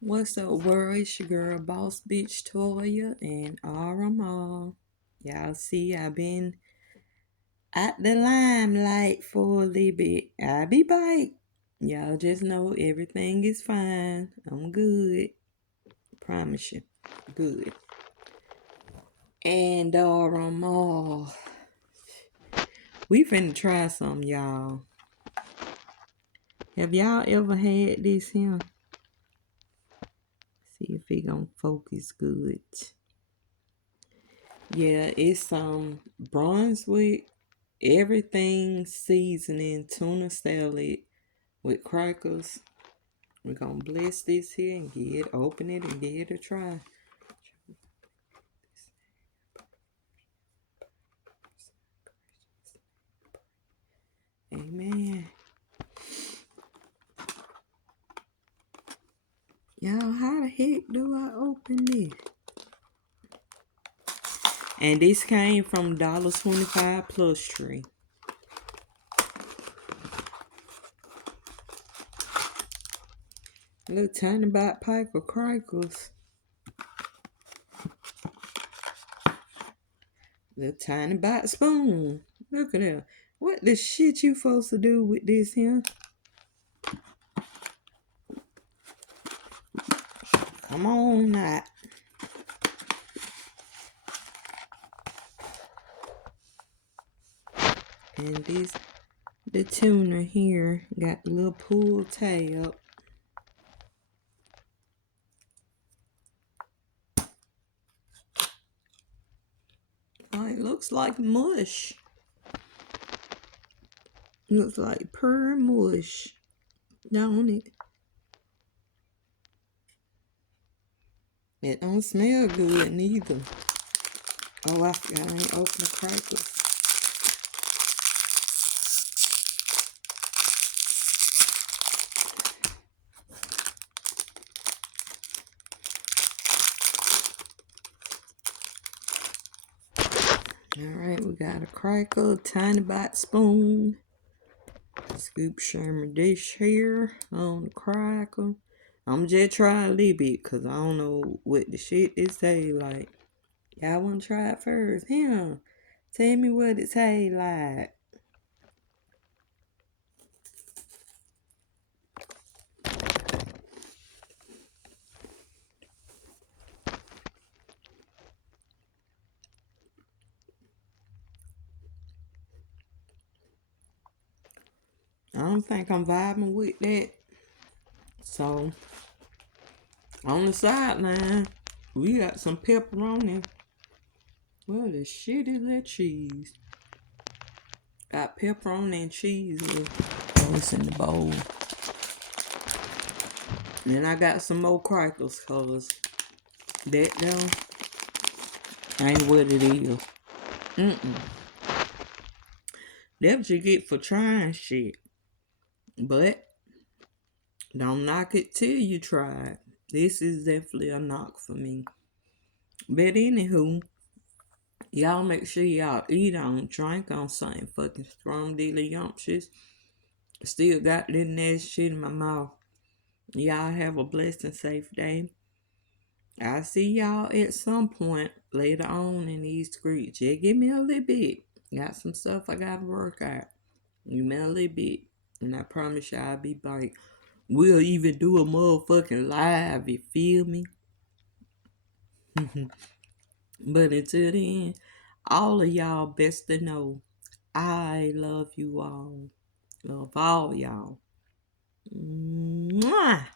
What's up, world? It's your girl, Boss Bitch Toya and RMR. Y'all see, I've been at the limelight for a little bit. I be back. Y'all just know everything is fine. I'm good. Promise you. Good. And RMR. We finna try some, y'all. Have y'all ever had this here? See if it gonna focus good. Yeah, it's Brunswick everything seasoning tuna salad with crackers. We're gonna bless this here and open it and give it a try. Amen. Y'all, how the heck do I open this? And this came from $1.25 Plus Tree. Little tiny bite pipe of crackers. Little tiny bite spoon. Look at that. What the shit you supposed to do with this here? Come on now. And the tuna here got the little pull tail. Oh, it looks like mush. Looks like pure mush, don't it? It don't smell good neither. Oh, I forgot I ain't opened the crackers. Alright, we got a cracker, tiny bite spoon. Scoop Sherman dish here on the cracker. I'm just trying a little bit because I don't know what the shit is taste like. Y'all want to try it first? Here, tell me what it tastes like. I don't think I'm vibing with that. So, on the sideline, we got some pepperoni. What the shit is that cheese? Got pepperoni and cheese. Oh, it's in the bowl. Then I got some more crackers, cause that though ain't what it is. That's what you get for trying shit. But don't knock it till you try it. This is definitely a knock for me. But anywho, y'all make sure y'all eat on, drink on something fucking strong dilly yumptious. Still got that nasty shit in my mouth. Y'all have a blessed and safe day. I'll see y'all at some point later on in these streets. Yeah, give me a little bit. Got some stuff I gotta work out. Give me a little bit. And I promise y'all I'll be back. We'll even do a motherfucking live, you feel me? But until then, all of y'all best to know, I love you all. Love all y'all. Mwah!